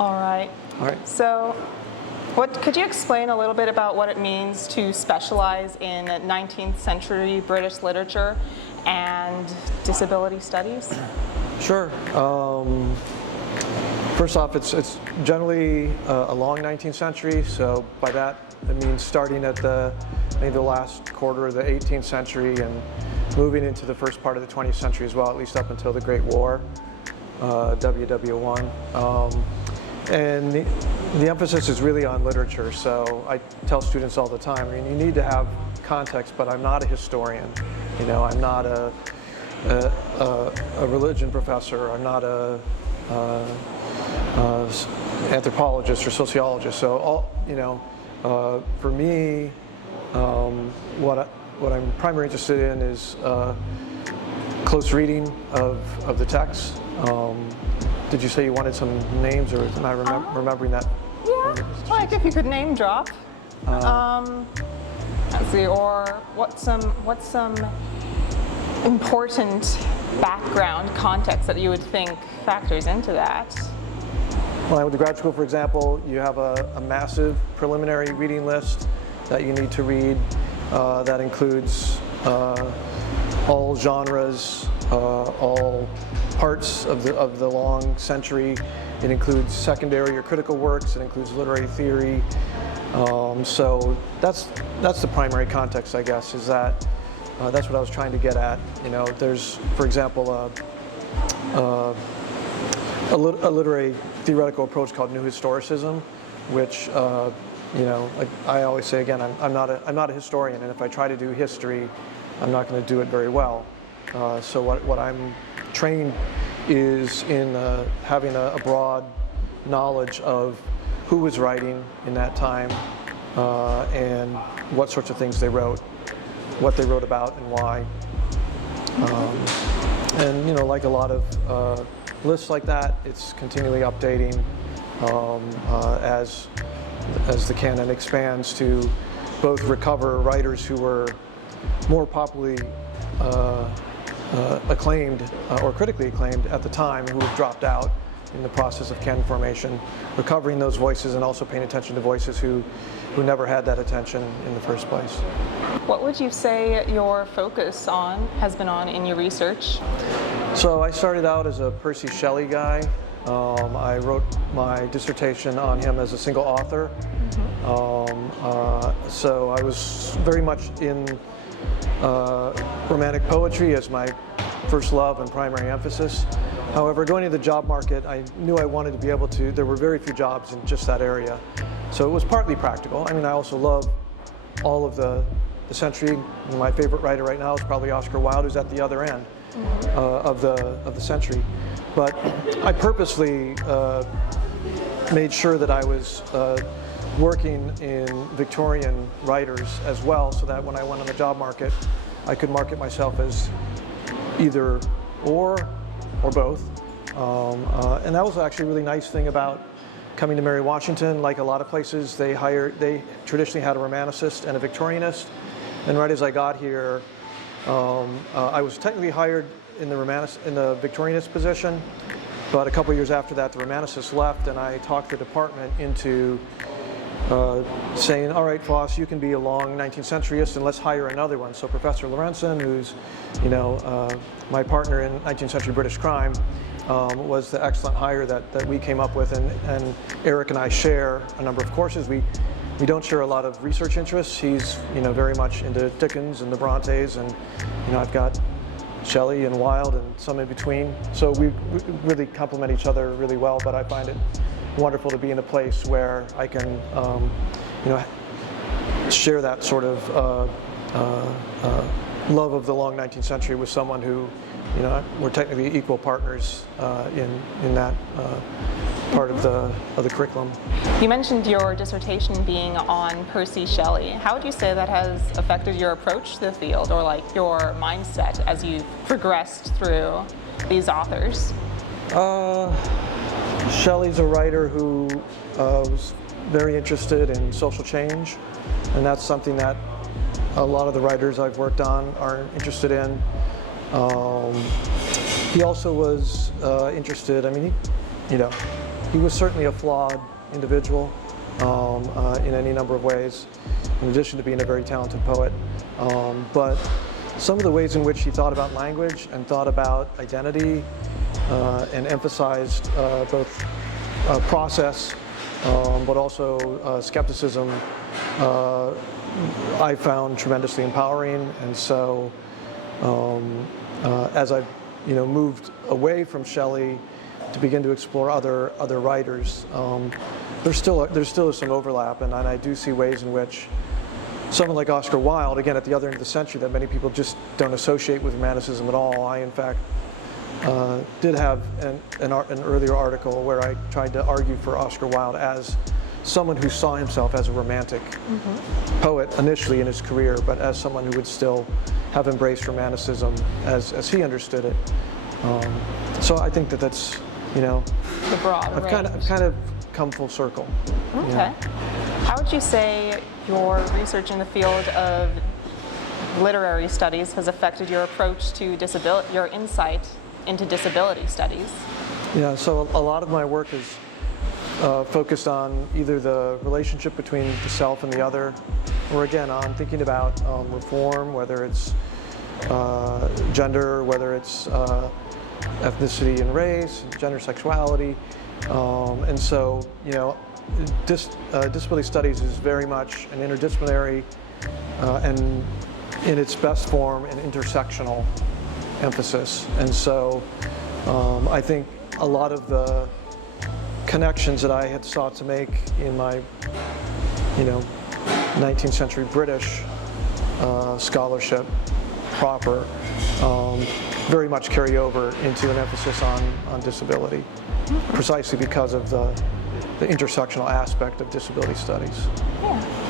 All right. All right. So, could you explain a little bit about what it means to specialize in 19th century British literature and disability studies? Sure. First off, it's generally a long 19th century, so by that it means starting at maybe the last quarter of the 18th century and moving into the first part of the 20th century as well, at least up until the Great War, WW1. And the emphasis is really on literature, so I tell students all the time, I mean, you need to have context, but I'm not a historian. You know, I'm not a religion professor, I'm not a anthropologist or sociologist. So, for me, what I'm primarily interested in is close reading of the text. Did you say you wanted some names, or am I remembering that? Yeah, like if you could name drop. Let's see, or what's some important background context that you would think factors into that? When I went to grad school, for example, you have a massive preliminary reading list that you need to read that includes all genres, all parts of the long century. It includes secondary or critical works. It includes literary theory. So that's the primary context, I guess, is that that's what I was trying to get at. You know, there's, for example, a literary theoretical approach called New Historicism, which you know, like I always say again, I'm not a historian, and if I try to do history, I'm not going to do it very well. So what I'm trained is in having a broad knowledge of who was writing in that time and what sorts of things they wrote, what they wrote about and why. And you know, like a lot of lists like that, it's continually updating as the canon expands to both recover writers who were more popularly acclaimed or critically acclaimed at the time, who have dropped out in the process of canon formation, recovering those voices and also paying attention to voices who never had that attention in the first place. What would you say your focus has been on in your research? So I started out as a Percy Shelley guy. I wrote my dissertation on him as a single author. So I was very much in romantic poetry as my first love and primary emphasis. However, going into the job market, I knew I wanted to be able to, there were very few jobs in just that area. So it was partly practical. I mean, I also love all of the century. My favorite writer right now is probably Oscar Wilde, who's at the other end of the century. But I purposely made sure that I was working in Victorian writers as well, so that when I went on the job market, I could market myself as either or both. And that was actually a really nice thing about coming to Mary Washington. Like a lot of places, they traditionally had a Romanicist and a Victorianist. And right as I got here, I was technically hired in the Victorianist position, but a couple years after that, the Romanicist left, and I talked the department into saying, all right, Foss, you can be a long 19th centuryist, and let's hire another one. So Professor Lorenzen, who's, you know, my partner in 19th century British crime, was the excellent hire that we came up with, and Eric and I share a number of courses. We don't share a lot of research interests. He's, you know, very much into Dickens and the Brontes, and, you know, I've got Shelley and Wilde and some in between. So we really complement each other really well, but I find it wonderful to be in a place where I can, you know, share that sort of love of the long 19th century with someone who, you know, we're technically equal partners in that part of the curriculum. You mentioned your dissertation being on Percy Shelley. How would you say that has affected your approach to the field, or like your mindset as you've progressed through these authors? Shelley's a writer who was very interested in social change, and that's something that a lot of the writers I've worked on are interested in. He also was interested, I mean, you know, He was certainly a flawed individual in any number of ways, in addition to being a very talented poet. But some of the ways in which he thought about language and thought about identity and emphasized both process but also skepticism, I found tremendously empowering. And so as I moved away from Shelley to begin to explore other writers, there still is some overlap, and I do see ways in which someone like Oscar Wilde, again at the other end of the century, that many people just don't associate with Romanticism at all. I, in fact, did have an earlier article where I tried to argue for Oscar Wilde as someone who saw himself as a Romantic poet initially in his career, but as someone who would still have embraced Romanticism as he understood it. So I think that's, the broad I've range. kind of come full circle. Okay. How would you say your research in the field of literary studies has affected your approach to disability, your insight into disability studies? Yeah, so a lot of my work is focused on either the relationship between the self and the other, or again on thinking about reform, whether it's gender, whether it's ethnicity and race, gender, sexuality, and so disability studies is very much an interdisciplinary and in its best form an intersectional emphasis. And so I think a lot of the connections that I had sought to make in my 19th century British scholarship proper very much carry over into an emphasis on disability, precisely because of the intersectional aspect of disability studies. Yeah.